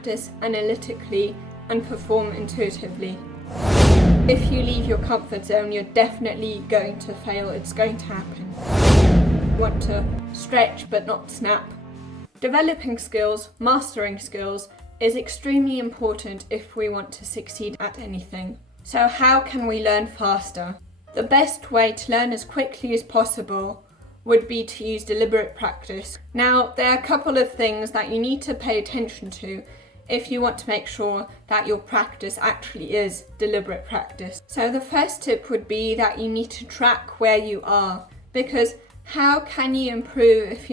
practice analytically and perform intuitively. If you leave your comfort zone, you're definitely going to fail. It's going to happen. You want to stretch but not snap. Developing skills, mastering skills, is extremely important if we want to succeed at anything. So how can we learn faster? The best way to learn as quickly as possible would be to use deliberate practice. Now, there are a couple of things that you need to pay attention to if you want to make sure that your practice actually is deliberate practice. So the first tip would be that you need to track where you are, because how can you improve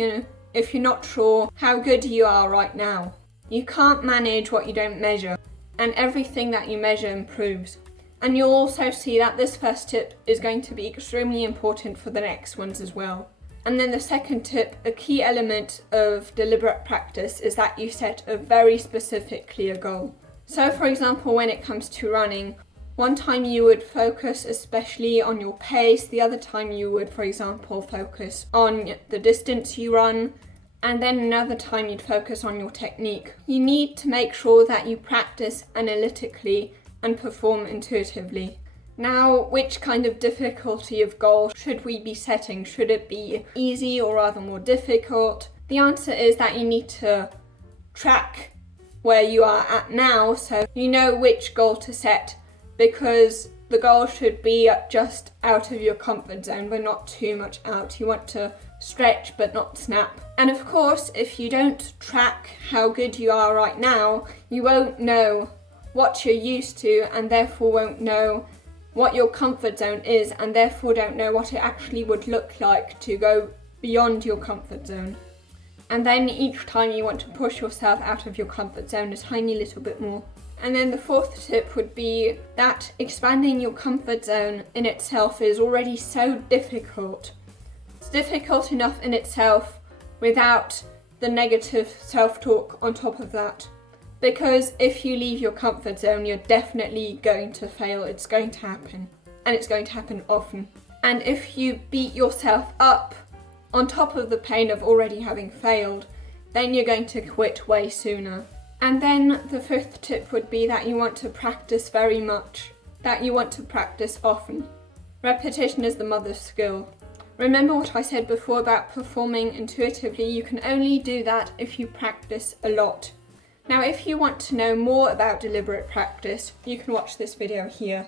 if you're not sure how good you are right now? You can't manage what you don't measure, and everything that you measure improves. And you'll also see that this first tip is going to be extremely important for the next ones as well. And then the second tip, a key element of deliberate practice, is that you set a very specific, clear goal. So for example, when it comes to running, one time you would focus especially on your pace, the other time you would, for example, focus on the distance you run, and then another time you'd focus on your technique. You need to make sure that you practice analytically and perform intuitively. Now, which kind of difficulty of goal should we be setting? Should it be easy or rather more difficult? The answer is that you need to track where you are at now so you know which goal to set, because the goal should be just out of your comfort zone but not too much out. You want to stretch but not snap. And of course, if you don't track how good you are right now, you won't know what you're used to and therefore won't know what your comfort zone is and therefore don't know what it actually would look like to go beyond your comfort zone. And then each time you want to push yourself out of your comfort zone a tiny little bit more. And then the fourth tip would be that expanding your comfort zone in itself is already so difficult. It's difficult enough in itself without the negative self-talk on top of that. Because if you leave your comfort zone, you're definitely going to fail. It's going to happen. And it's going to happen often. And if you beat yourself up on top of the pain of already having failed, then you're going to quit way sooner. And then the fifth tip would be that you want to practice very much. That you want to practice often. Repetition is the mother of skill. Remember what I said before about performing intuitively? You can only do that if you practice a lot. Now, if you want to know more about deliberate practice, you can watch this video here.